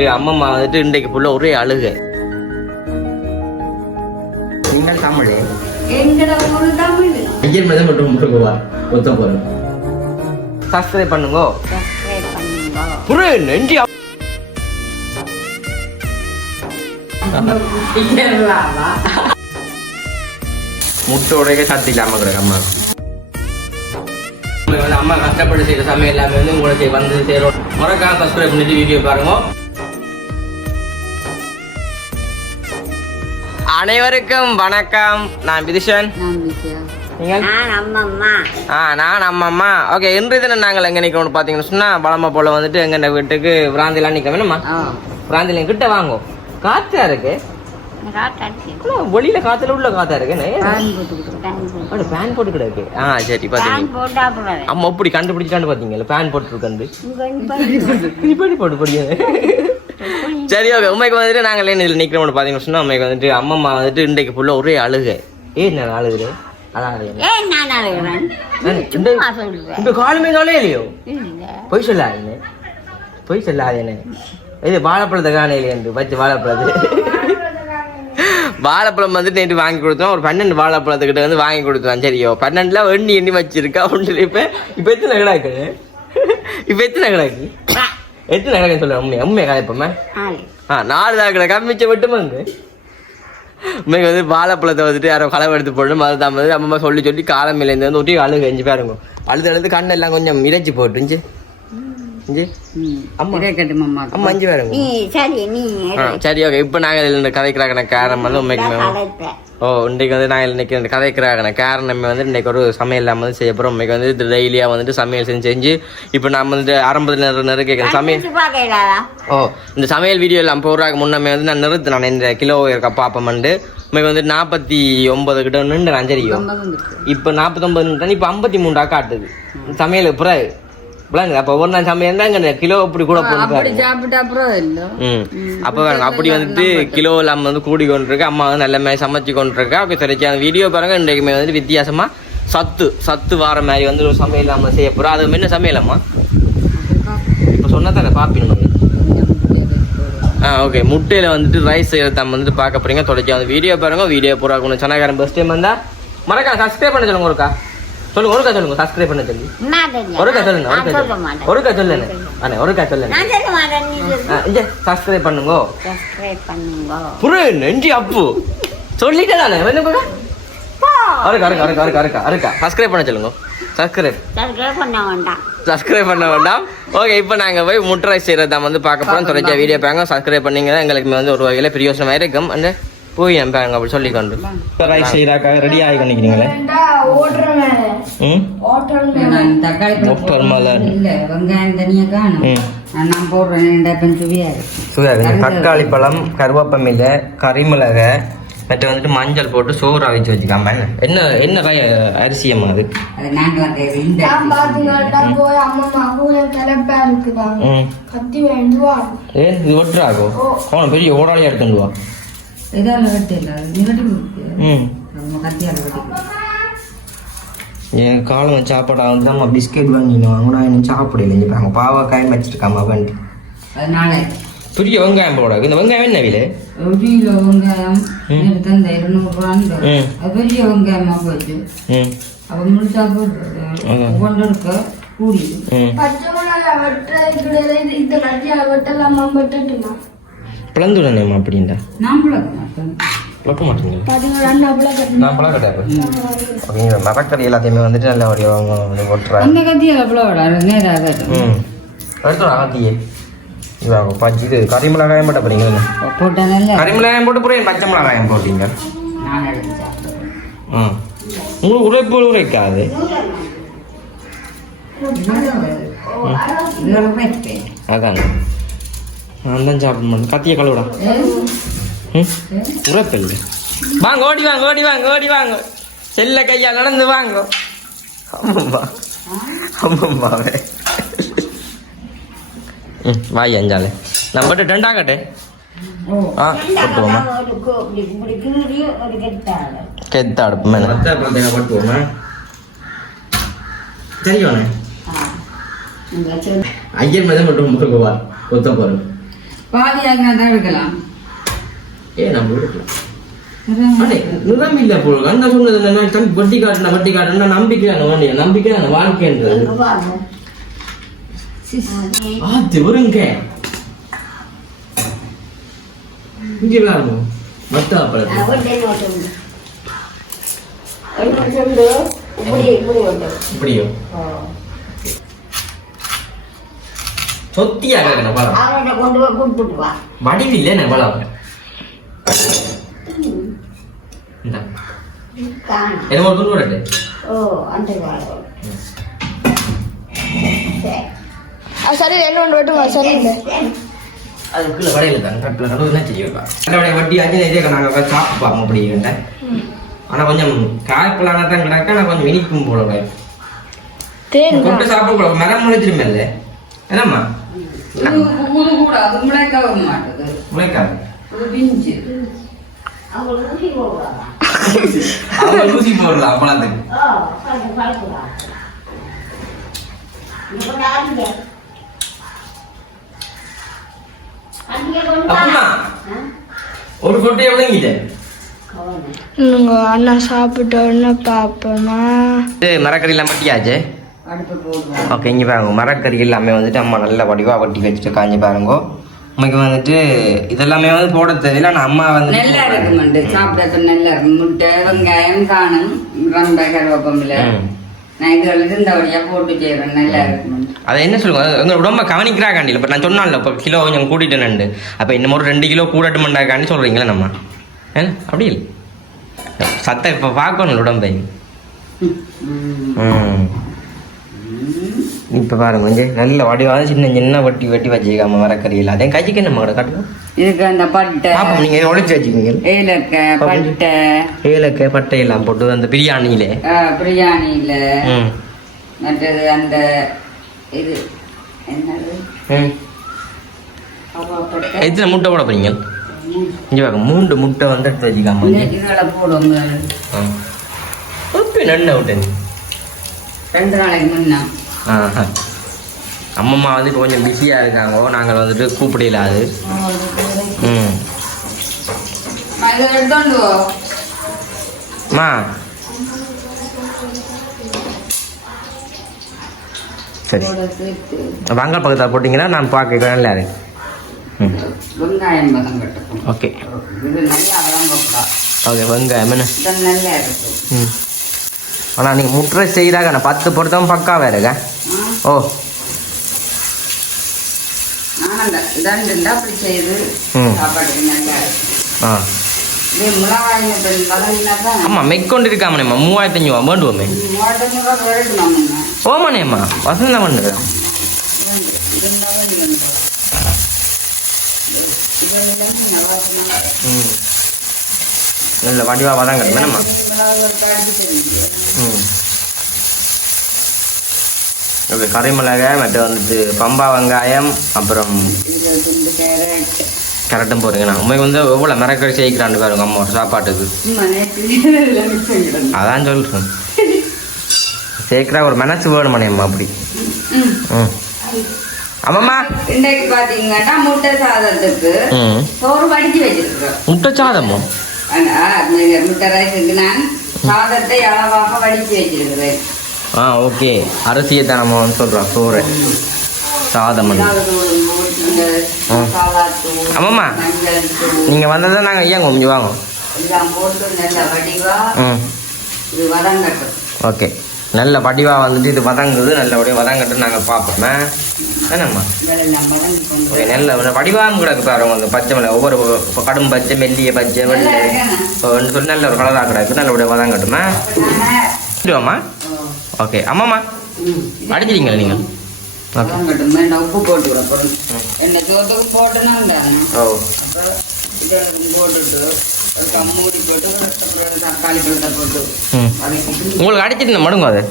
அம்மம்மா வந்துட்டு இன்றைக்கு புள்ள ஒரே அழுகை. நீங்கள் தமிழே. மதம் மற்றும் ஒத்த போறோம் சப்ஸ்கிரைப் பண்ணுங்க. புரு நெஞ்சி உடைக்க சத்து இல்லாம கிடக்கு அம்மா. அம்மா கஷ்டப்பட்டு செய்யற சமையல் எல்லாமே வந்து உங்களுக்கு வந்து சேரும். முறைக்காக சப்ஸ்கிரைப் பண்ணிட்டு வீடியோ பாருங்க. அனைவருக்கும் வணக்கம். நான் விதிஷன் நான் அம்மா ஓகே இன்று தினம் நாங்கள் எங்கே நிற்கணும் பார்த்தீங்கன்னு சொன்னால் பழமா போல வந்துட்டு எங்கள் வீட்டுக்கு பிராந்திலாம் நிற்க வேணுமா? பிராந்தில கிட்ட வாங்கோ. காற்றா இருக்கு? வெளியில காத்துல உள்ள காத்தா இருக்கு ஃபேன் போட்டுக்கிட்டு ஃபேன் போட்டு. பேன் போட்டு கிடக்கு. ஆ சரி ஃபேன் பாத்தீங்க. அம்மா அப்படி கண்டுபிடிச்சிட்டான்னு பாத்தீங்கல்ல பேன் இப்படி போட்டு படியாது சரி ஓகே உண்மைக்கு வந்துட்டு நாங்கள் நிற்கிறோம் பார்த்தீங்கன்னு சொன்னா உண்மைக்கு வந்துட்டு அம்மம்மா வந்துட்டு இன்றைக்கு ஃபுல்லாக ஒரே அழுகை. ஏன் நான் அழுகுது பொய் சொல்லாதீங்க. பொய் சொல்லாதேனே இது வாழைப்பழத்தை காணையிலே என்று. வச்சு வாழைப்பழத்தை. வாழைப்பழம் வந்துட்டு நேற்று வாங்கி கொடுத்தோம். ஒரு பன்னெண்டு வாழைப்பழத்துக்கிட்ட வந்து வாங்கி கொடுத்தோம். சரியோ? பன்னெண்டுல எண்ணி எண்ணி வச்சிருக்கா. ஒன்று இப்ப இப்ப எத்தனை கிடாக்கு? இப்ப எத்தனை கிடாக்கு? எத்தனை கிடக்கு சொல்ல உண்மையா உண்மையா கதைப்போமே ஆளு. ஆ நாலு தான் கிடக்கா மிச்சம் விட்டுமாங்க உண்மைக்கு வந்து வாழைப்பழத்தை வந்துட்டு யாரோ களவு எடுத்து போட்டு அதை தான் வந்து அம்மா சொல்லி சொல்லி காலமிலேருந்து வந்து ஒட்டி அழுகு எஞ்சி பாருங்க அழுது அழுது கண்ணெல்லாம் கொஞ்சம் இறைச்சி போட்டுருந்துச்சு. அம்மா. அம்மா அஞ்சு நீ சரி நீ ஆ சரி ஓகே. இப்போ நாங்கள் இந்த கதைக்கிறாங்க காரணம் வந்து உண்மைக்கு ஓ இன்றைக்கு வந்து நாங்கள் இன்னைக்கு இந்த கதைக்கிறாங்க. காரணம் வந்து இன்னைக்கு ஒரு சமையல் இல்லாமல் வந்து செய்ய போகிறோம் இன்னைக்கு வந்து டெய்லியாக வந்துட்டு சமையல் செஞ்சு செஞ்சு இப்போ நம்ம வந்துட்டு ஆரம்பத்தில் நிறைய நிறைய கேட்குறேன் சமையல் ஓ இந்த சமையல் வீடியோ எல்லாம் போடுறாங்க முன்னமே வந்து நான் நிறுத்தினேன். இந்த கிலோ இருக்க பாப்பமண்டு இன்னைக்கு வந்து நாற்பத்தி ஒன்பது கிட்ட நின்று நான் தெரியும் இப்போ நாற்பத்தொம்பது நின்று இப்போ ஐம்பத்தி மூன்றா காட்டுது. சமையல் பிறகு. பிள்ளைங்க அப்போ ஒரு நாள் சமையல் தான் இங்கே கிலோ இப்படி கூட போட்டு சாப்பிட்டா அப்புறம் இல்ல. ம். அப்போ வேணும். அப்படி வந்துட்டு கிலோ இல்லாமல் வந்து கூடி கொண்டிருக்கு. அம்மா வந்து நல்ல மாதிரி சமைச்சு கொண்டிருக்கா. ஓகே சரி அந்த வீடியோ பாருங்க. இன்றைக்குமே வந்து வித்தியாசமா சத்து சத்து வார மாதிரி வந்து ஒரு சமையல் இல்லாமல் செய்ய போகிறோம் அது என்ன சமையலம்மா இப்போ சொன்னதானே பாப்பின்? ஆ ஓகே முட்டையில் வந்துட்டு ரைஸ் செய்யறது நம்ம வந்துட்டு பார்க்க போறீங்க. தொடச்சி அந்த வீடியோ பாருங்க. வீடியோ பூரா கொஞ்சம் சென்னாக்காரன் பெஸ்ட் டைம் வந்தா மறக்காம சப்ஸ்கிரைப் பண்ண சொல்லுங்க ஒருக்கா சொல்லுங்க ஒருக்கா சொல்லுங்க சப்ஸ்கிரைப் பண்ண சொல்லி. ஒருக்கா சொல்லுங்க ஒருக்கா சொல்ல சொல்லுங்க. அண்ணே ஒருக்கா சொல்லுங்க. இங்க சப்ஸ்கிரைப் பண்ணுங்க. புரு நெஞ்சி அப்பு. சொல்லிட்டே தானே வந்து பாக்க அருக்கா அருக்கா அருக்கா அருக்கா அருக்கா அருக்கா சப்ஸ்கிரைப் பண்ண சொல்லுங்க. சப்ஸ்கிரைப் சப்ஸ்கிரைப் பண்ண வேண்டாம். சப்ஸ்கிரைப் பண்ண வேண்டாம். ஓகே இப்போ நாங்கள் போய் முட்டை செய்கிறத வந்து பார்க்க போகிறோம் தொடர்ச்சியாக வீடியோ பாருங்க சப்ஸ்கிரைப் பண்ணீங்கன்னா எங்களுக்கு வந்து ஒரு வகையில் பிரயோசனமாக இருக்கும் அந்த போய் என் பாருங்க அப்படி சொல்லிக்கொண்டு ரைஸ் செய்கிறாக்காக ரெடி ஆகி பண்ணிக்கிறீங்களே ம்? நான் தக்காளி பழம் கருவேப்பமில்லை கறிமிளகை மற்ற வந்துட்டு மஞ்சள் போட்டு சோறு அவிச்சு வச்சுக்காம என்ன? என்ன அரிசியம்மா அது? ஏன்? இது ஒட்டுறாகோ அவன் பெரிய ஓடாளியாக எடுத்துட்டு வா. இதால வெட்டி வெட்டி ம் நம்ம கத்தியால வெட்டி. என் காலம் சாப்பாடு வந்து நம்ம பிஸ்கெட் வாங்கினோம் வாங்கினா இன்னும் சாப்பிடல இங்கே பாருங்க பாவக்காயும் வச்சிருக்காம வந்துட்டு அதனால பெரிய வெங்காயம் போட இந்த வெங்காயம் என்ன விலை ஒரு கிலோ வெங்காயம் தந்த இருநூறுவான்னு பெரிய வெங்காயமா போச்சு அப்ப முழுசா போட்டு இருக்க கூடி பச்சை மிளகாய் வெட்டுறது இந்த கத்தியா வெட்டலாமா வெட்டட்டுமா பிளந்துடனேம்மா அப்படின்டா. நான் பிளக்க மாட்டேங்க நான் பழம் கிடையாது அப்படிங்கிற மரக்கறி எல்லாத்தையுமே வந்துட்டு நல்லா ஒரு அந்த கத்தியால நேராக ம். ஆத்தியே. இதாகும் பச்சை இது கறி மிளகாயம் போட்ட போறீங்க கறி மிளகாயம் போட்டு போறீங்க பச்சை மிளகாயம் போட்டீங்க? எடுத்து ம். உங்களுக்கு இதோட வைப்பேன் அதாங்க நான் தான் சாப்பிட மாட்டேன் கத்திய கழுவிடா. ம்? வாங்க ஓடி வாங்க ஓடி வாங்க ஓடி வாங்க. செல்ல கையா நடந்து வாங்க. ஆமாம்மா ஆமாம்மாவே ம் வாய் அஞ்சாலே நம்மகிட்ட டெண்டாகட்டே ஆ போட்டுவோமா ஒரு கு- இப்படி இப்படி கீறி ஒரு கெட்டால கெத்த அடுப்பு மேலே. பட்டுவோமா தெரியும் ஐயர் மதம் மற்றும் முருகுவார் ஒத்த போறோம் பாதியாகினா தான் எடுக்கலாம். ஏன் நம்ம எடுக்கலாம். நிறம் இல்ல போல. அந்த சொன்னது என்ன வட்டி காட்டுன வட்டி காட்டுனா நம்பிக்கையான நம்பிக்கையான வாழ்க்கைன்றது ஆத்து வருங்க. இங்க வேணும் மத்தா பழத்து. இப்படியோ சொத்தியா கேட்கணும் பழம் கொண்டு போய் கொடுத்துட்டு வா. வடிவில்லை என்ன பழம் என்ன ஒரு துண்டு விடட்டு ஓ அந்த சரி. ரெண்டு ஒன்று வெட்டுமா சரி இல்லை அது கீழே வடையில் தான். கட்டில் நடுவு என்ன செய்யலாம் வட்டி அஞ்சு இதே நாங்கள் சாப்பிடுவோம் அப்படிங்கிட்ட ஆனால் கொஞ்சம் காய்ப்பலான தான் கிடக்க ஆனால் கொஞ்சம் இனிக்கும் போல தேன் கொண்டு சாப்பிடக்கூடாது மரம் முளைச்சிருமே இல்லை. என்னம்மா? மாட்டது முளைக்காது ஒரு அவங்க ஊசி. உங்க அண்ணா சாப்பிட்டோன்னு பார்ப்போமா இது மரக்கறி எல்லாம் பட்டியாச்சு போடுவோம் ஓகே இங்கே பாருங்க மரக்கறி எல்லாமே வந்துட்டு அம்மா நல்ல வடிவாக வட்டி வச்சுட்டு காஞ்சி பாருங்க. உனக்கு வந்துட்டு இதெல்லாமே வந்து போட தேவையில்லை ஆனால் அம்மா வந்து நல்லா இருக்குமெண்டு சாப்பிடறது நல்லா முட்டை வெங்காயம் காணும் ரொம்ப கருவேப்பமில்ல. நான் போட்டு நல்லா இருக்குமெண்டு அதை என்ன சொல்லுங்க எங்க உடம்ப கவனிக்கிறா காண்டியில் இப்போ நான் சொன்னான்ல இப்போ கிலோ கொஞ்சம் கூட்டிட்டேன்னு அப்போ இன்னும் ஒரு ரெண்டு கிலோ கூடட்டுமெண்டா காண்டி சொல்கிறீங்களா நம்ம? ஏன்னா அப்படி இல்லை. சத்தை இப்போ பார்க்கணும் உடம்பை. ம். இப்போ பாருங்க கொஞ்சம் நல்ல வடிவாக சின்ன சின்ன வட்டி வட்டி வச்சுக்காம மரக்கறியில். அதே கட்சிக்கு நம்ம கூட காட்டுவோம் இதுக்கு அந்த பட்டை. நீங்கள் ஒழிச்சு வச்சுக்கோங்க. ஏலக்காய் பட்டை. ஏலக்காய் பட்டை எல்லாம் போட்டு அந்த பிரியாணியிலே. பிரியாணியில. மற்றது அந்த இது என்னது? எத்தனை முட்டை போட போறீங்க? இங்கே பாருங்க மூன்று முட்டை வந்து எடுத்து வச்சுக்காம இப்போ நன்ன விட்டேன் ரெண்டு நாளைக்கு முன்ன. அம்மம்மா வந்து இப்போ கொஞ்சம் பிஸியாக இருக்காங்க நாங்கள் வந்துட்டு கூப்பிடல அது. ம். அம்மா சரி. வங்காள் பக்கத்தில் போட்டிங்கன்னா நான் பார்க்க நல்லா இருக்கு. ம். வெங்காயம் பதம் கட்டுக்கும் ஓகே. ஓகே வெங்காயம் என்ன? இது நல்லா இருக்கும். ம். ஆனால் நீங்கள் முட்டை செய்கிறாங்க பத்து பொருத்தம் பக்காவாக இருக்கா ஓ. ஆமாம் மெக்கொண்டு இருக்காமனேம்மா மூவாயிரத்தி அஞ்சு வேண்டுவோமே. ஓமானேம்மா வசந்தம் பண்ணுறேன் ம். நல்ல வடிவாக வதான் கிடமேனம்மா ம். ஓகே கறி மிளகாய் மற்ற வந்துட்டு பம்பா வெங்காயம் அப்புறம் கரெக்டும் போகிறீங்கண்ணா உண்மைக்கு வந்து எவ்வளோ மிரக்கறி செய்கிறான்னு பாருங்க அம்மா சாப்பாட்டுக்கு. அதான் சொல்கிறேன் சேர்க்குறா ஒரு மனசு வேணுமனேம்மா அப்படி. ம் ஆமாம்மா. இன்றைக்கு முட்டை சாதத்துக்கு ம். சோறு வடிச்சு வச்சிருக்கோம் முட்டை சாதமோ? ஆனா, அந்த முட்டை ரைஸுக்கு நான் சாதத்தை அளவாக வடிச்சு வச்சிருக்கிறேன் ஆ ஓகே. அரிசியை தான் நம்ம சொல்கிறோம் சோறு. சாதம் ஆமாம்மா. நீங்கள் வந்ததை நாங்கள் ஏன் கொஞ்சம் வாங்க. ஓகே. நல்ல வடிவாக வந்துட்டு இது வதங்குது. நல்லபடியாக வதங்கட்டு நாங்கள் பார்ப்போமே. என்னம்மா? ஓகே நல்ல வடிவாகவும் கிடக்கு பாருங்க அந்த பச்சை மிளகா. ஒவ்வொரு இப்போ கடும் பச்சை மெல்லிய பச்சை வெள்ளை. சொல்லி நல்ல ஒரு கலராக கிடக்கு. நல்லபடியாக வதங்கட்டுமா. சொல்லுவாம்மா ஓகே ஆமாம்மா அடிச்சிட்டீங்களா நீங்கள் உப்பு போட்டு என்ன சோத்துக்கு போட்டுனா ஓ. போட்டுட்டு உங்களுக்கு அடிச்சிட்டு மடுங்க அது.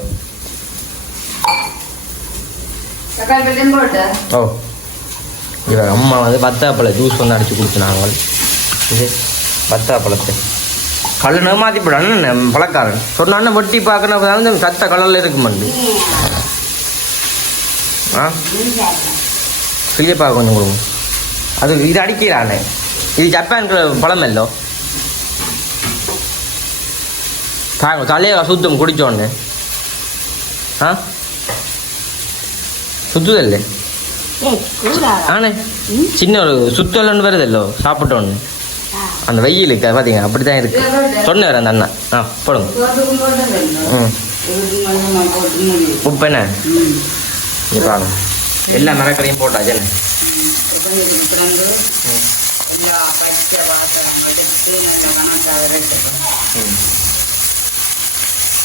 ஓ. இவர் அம்மா வந்து பத்தாப்பழ ஜூஸ் வந்து அடிச்சு கொடுத்துனாங்க இது பத்தாப்பழத்தை கல் மாற்றி போடான்னு பழக்காரன். சொன்னான்னு வெட்டி பார்க்கணும் வந்து சத்த கலரில் இருக்கு மண்டு. ஆ? கிளியப்பா கொஞ்சம் கொடுங்க. அது இது அடிக்கிறானே. இது ஜப்பான் பழமல்லோ பாருங்க தலையை சுத்தம் குடிச்சோன்னு. ஆ? சுத்துதல்ல? ஆனே? சின்ன ஒரு சுத்தலன்னு வருதல்லோ சாப்பிட்டோன்னு. அந்த வெயிலுக்கு பார்த்தீங்க அப்படி தான் இருக்கு. சொன்னார் அந்த அண்ணா. ஆ போடுங்க. ம். உப்பு என்ன பாருங்க. எல்லா மரக்கறியும் போட்டாச்சு என்ன?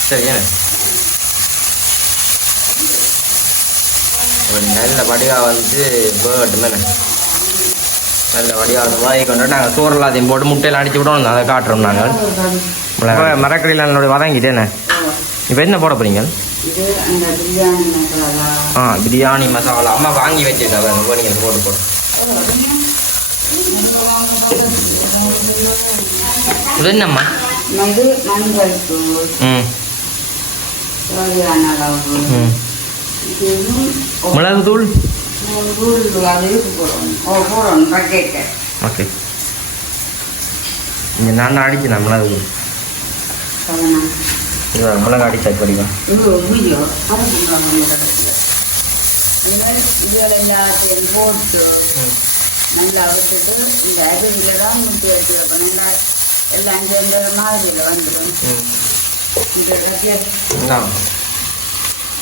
என்ன ஒரு நல்ல வடிவா வந்து பேர்ட்டு மேலே. நல்ல வடிவா வந்து வாங்கி கொண்டு நாங்கள் சோறு எல்லாத்தையும் போட்டு முட்டையெல்லாம் அடிச்சு விடணும் அதை காட்டுறோம் நாங்கள். மரக்கறியில் என்னோட வதங்கிட்டேனே இப்போ என்ன போட மசாலா. ஆ பிரியாணி மசாலா. அம்மா வாங்கி வச்சிருக்காங்க நீங்கள் போட்டு போடு. இது என்னம்மா? ம். மிளகு தூள் ஓகே இங்கே நான் அடிச்சு நான் மிளகு தூள் இது மிளகு அடிச்சா படிவா இது வீடியோ அதுக்கு கிடக்கு இதுமாதிரி இதுகளை எல்லாத்தையும் போட்டு நல்லா வச்சுட்டு இந்த அருவியில் தான் முட்டி வைக்கணும் நல்லா எல்லாம் சேர்ந்த மாதிரியில் வந்துடும்.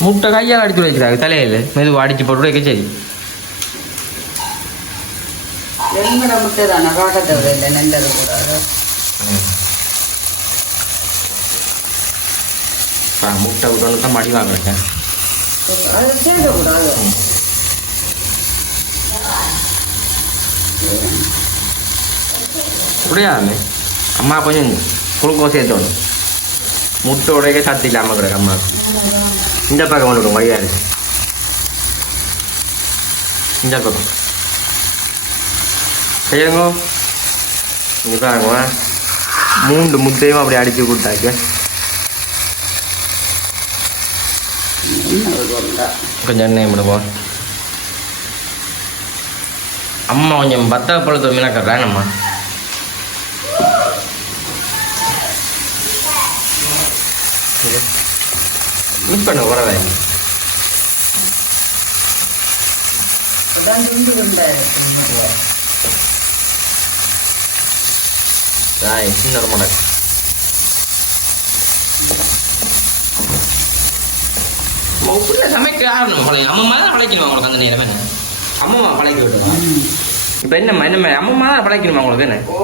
முட்டை கையால் அடிச்சு வச்சுக்கிறாங்க தலையில். மெதுவாக அடிச்சு போட்டு வைக்க சரி. முட்டை தானே காட்ட இல்லை நல்லது கூடாது முட்டை விட்டோன்னு தான் மடி வாங்குறேன் முடியாதுமே அம்மா கொஞ்சம் குளுக்கோஸ் சேர்த்தோணும் முட்டை உடைக்க சத்து இல்லாமல் கிடக்கு அம்மா இந்த பக்கம் வந்துடும் வழியாக இருக்கு இந்த பக்கம் செய்யுங்க இங்கே பாருங்க மூன்று முட்டையும் அப்படி அடித்து கொடுத்தாச்சு கொஞ்சம் எண்ணெய் விடுவோம் அம்மா கொஞ்சம் பத்தா பழத்தை மிளக்கிறேன் வேணாம்மா மிஸ் பண்ண உறவை சின்ன முடக்கு. உப்புல சமைக்க ஆரணும் பழைய அம்மா தான் பழைக்கணுமா உங்களுக்கு அந்த நேரம் என்ன? அம்மா பழைக்க விட்டுருவா ம். இப்போ என்னம்மா என்னம்மா அம்மா தான் பழைக்கணுமா உங்களுக்கு என்ன? ஓ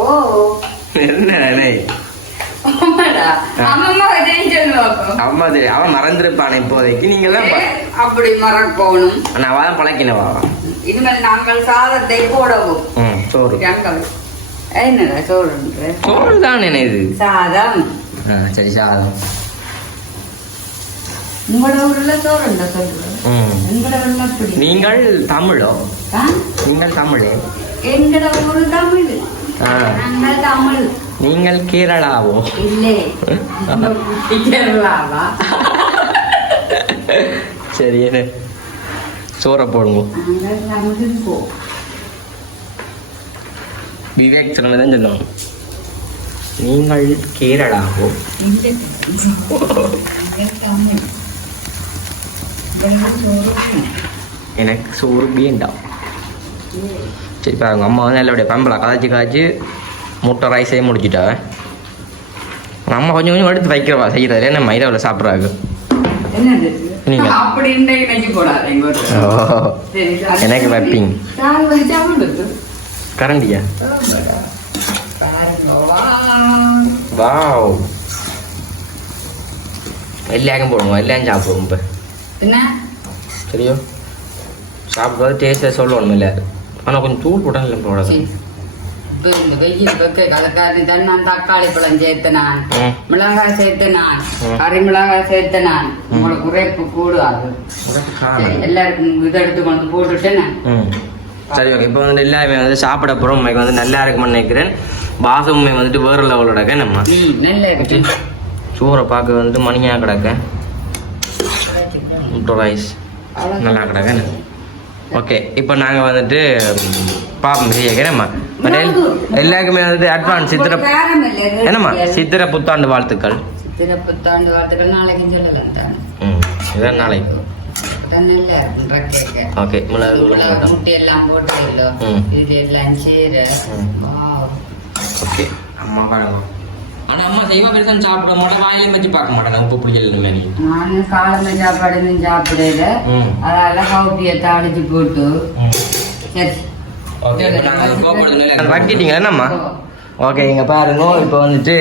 என்ன? அம்மா அவன் மறந்துருப்பானே இப்போதைக்கு. நீங்க தான் அப்படி மறக்கணும் அவன் தான் பழைக்கணுவா இனிமேல் நாங்கள் சாதத்தை போடவும். சோறு. என்னடா சோறுன்ற? சோறு தான் என்ன இது? சாதம். சரி சாதம். நீங்கள் தமிழோ? நீங்கள் தமிழே? எங்கட ஊரு தமிழ். நாங்கள் கேரளாவோ இல்லை கேரளாவா சரி சோறை போடுங்க விவேக் சொன்னது தான் சொல்லுவாங்க நீங்கள் கேரளாவோ. எனக்கு சோறு வேண்டாம் சரி பாருங்க. அம்மா வந்து நல்லபடியா பம்பளா கதைச்சி காய்ச்சி முட்டை ரைஸையும் முடிச்சிட்டா. அம்மா கொஞ்சம் கொஞ்சம் எடுத்து வைக்கிறவா செய்யறது என்ன மைதாவில் சாப்பிட்றாங்க எனக்கு. வைப்பீங்க. கரண்டியா. வாவ். எல்லாருக்கும் போடுவோம். எல்லாம் சாப்பிடுவோம் இப்போ. என்ன? சரியோ சாப்பிடுறது டேஸ்ட்டாக சொல்லணும் எல்லாரும் ஆனால் கொஞ்சம் தூள் போட்டால் இல்லை போடாது சரி. இப்ப இந்த வெயில் வெக்க கலக்காது தான் நான் தக்காளி பழம் சேர்த்து நான். மிளகாய் சேர்த்து நான். கறி மிளகாய் சேர்த்து நான். உங்களுக்கு உரைப்பு கூடாது. சரி, எல்லாருக்கும் இதை எடுத்து கொண்டு போட்டுட்டு நான் சரி ஓகே. இப்போ வந்து எல்லாருமே வந்து சாப்பிட போகிறோம் உண்மைக்கு வந்து நல்லா இருக்கும்னு நினைக்கிறேன். பாசமே வந்துட்டு வேறு லெவலோட இருக்க நம்ம நல்லா இருக்கு. சோறை பார்க்க வந்துட்டு மணியாக கிடக்க? முட்டை ரைஸ் நல்லா கிடக்க ஓகே இப்போ நாங்கள் வந்துட்டு பாப்போம் என்னம்மா? பட் எல்- எல்லாருக்குமே வந்து அட்வான்ஸ் சித்திர என்னம்மா. சித்திர புத்தாண்டு வாழ்த்துக்கள். சித்திரை புத்தாண்டு வார்த்தைகள் நாளைக்கு சொல்லலாம் தான் ம் இதான் நாளைக்கு. ஓகே மிளகு முட்டை எல்லாம் போட்டு. இது எல்லாம் சேர. ஓகே. அம்மா பாருங்க. ஆனா அம்மா செய்வா பெருசா சாப்பிட மாட்டேன். வாயிலையும் வச்சு பார்க்க மாட்டேன். உப்பு பிடிக்கல நானும் காலமே சாப்பாடு இன்னும் சாப்பிடல. ம். அதால கவுப்பியை தாளிச்சு போட்டு. சரி. ஓகே ரக்கிட்டீங்க என்னம்மா? ஓகே இங்க பாருங்க. இப்போ வந்துட்டு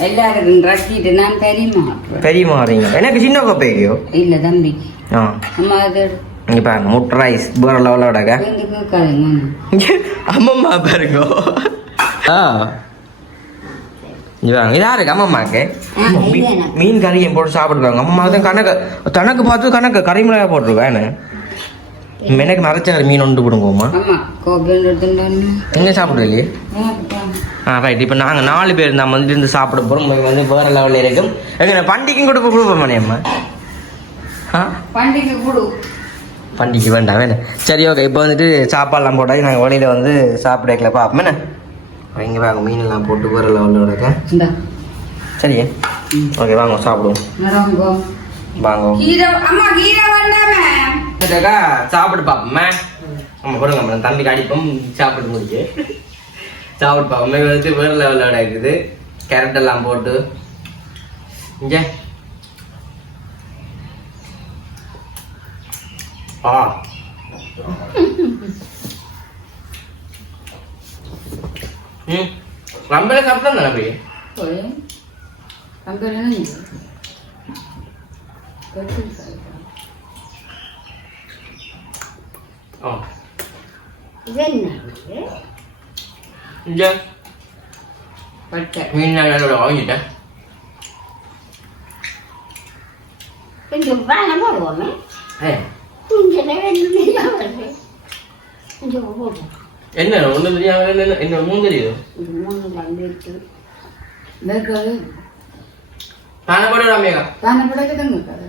எல்லாருக்கும் ரக்கிட்டு நான் பெரியம்மா வரீங்க. எனக்கு சின்ன கோப்பையோ இல்ல தம்பி. ஆ. அம்மா அது இங்க பாருங்க. முட்டை ரைஸ். வேற கேட்காதுங்க அம்மம்மா பாருங்க. ஆ. இங்க பாருங்க இது யாருக்கு அம்மம்மாக்கு ஆ, இது மீ- எனக்கு. மீன் கறியும் போட்டு சாப்பிடுவாங்க அம்மா தான் கணக்கு தனக்கு பார்த்து கணக்கு கறி மிளகா போட்டுருவேன் எனக்கு மறைச்ச மீன் ஒன்று விடுங்கம்மா எங்க சாப்பிடுவீங்க ஆ ரைட் இப்போ நாங்கள் நாலு பேர் நம்ம வந்து இருந்து சாப்பிட போகிறோம் வந்து வேற லெவலில் இருக்கும். எங்க பண்டிகைக்கும் கொடுப்ப கொடுப்போம் அம்மா. ஆ? பண்டிகை கொடு. பண்டிகை வேண்டாம் வேணாம் சரி ஓகே இப்போ வந்துட்டு சாப்பாடுலாம் போட்டாச்சு. நாங்கள் வழியில் வந்து சாப்பிடக்கல பார்ப்போம் என்ன? இங்கே வாங்க மீனெல்லாம் போட்டு வேற லெவலில் இருக்க சரியே? ஓகே வாங்க சாப்பிடுவோம். வாங்க. சாப்பிட்டு பார்ப்போமே நம்ம போடுங்க நம்ம தம்பிக்கு அடிப்போம் சாப்பிட்டு முடிச்சு. சாப்பிட்டு பார்ப்போம் வந்துட்டு வேறு லெவலில் இருக்குது கேரட் எல்லாம் போட்டு. இங்கே. ஆ. 람벨 삽단 나비. 그래. 람벨은 이거. 그렇게 어. 이젠 나오네. 이제 맞다. 민나라로 나오니까. 근데 말안 먹어, 네? 네. 근데 내가 눈이 나오네. 이제 먹어. என்ன ஒண்ணு தெரியாம என்ன என்ன மூணு தெரியுது? இது மூணு வந்துட்டு இருக்காது நானே போட ராமேகா தானே கிட்ட இருக்காது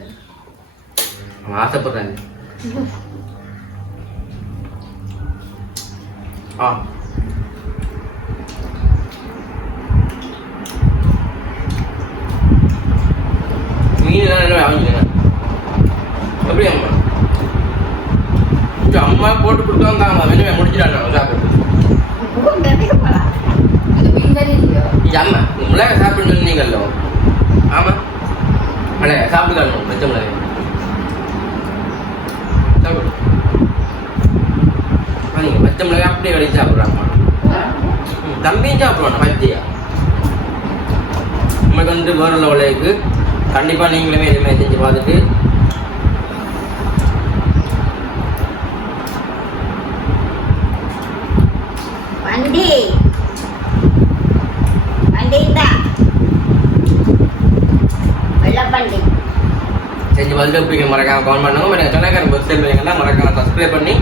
ஆசைப்படுறேன். ஆ மீன் எல்லாம் என்ன வாங்கிங்க எப்படி அம்மா இந்த அம்மா போட்டு கொடுத்தாங்க அவங்க வேணுமே முடிச்சிடாங்க சாப்பிட்டு அம்மா மிளகா சாப்பிட்டு சொன்னீங்கல்ல. ஆமா. மிளகா சாப்பிட்டு பச்சை மிளகா சாப்பிடு. வாங்க பச்சை மிளகா அப்படியே வரைக்கும் சாப்பிட்றாங்க தம்பியும் சாப்பிடுவாங்க பச்சையா உங்களுக்கு வந்து வேற லெவலுக்கு கண்டிப்பாக நீங்களுமே எதுவுமே செஞ்சு பார்த்துட்டு சப்ஸ்கிரைப் மறக்காம கமெண்ட் பண்ணுங்க. மறக்காம சொன்னாக்கார பஸ் பண்ணுவீங்கன்னா மறக்காம சப்ஸ்கிரைப் பண்ணி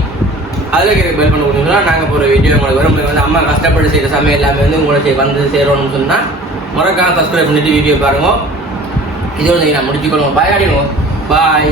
அதில் இருக்கிற பெல் பண்ண கொடுத்தீங்கன்னா நாங்கள் போகிற வீடியோ உங்களுக்கு வரும். வந்து அம்மா கஷ்டப்பட்டு செய்கிற சமையல் எல்லாமே வந்து உங்களுக்கு வந்து சேரணும்னு சொன்னால் மறக்காம சப்ஸ்கிரைப் பண்ணிட்டு வீடியோ பாருங்க. இதோட நான் முடிச்சுக்கொள்ளுங்க பாய் ஆடிடுவோம். பாய்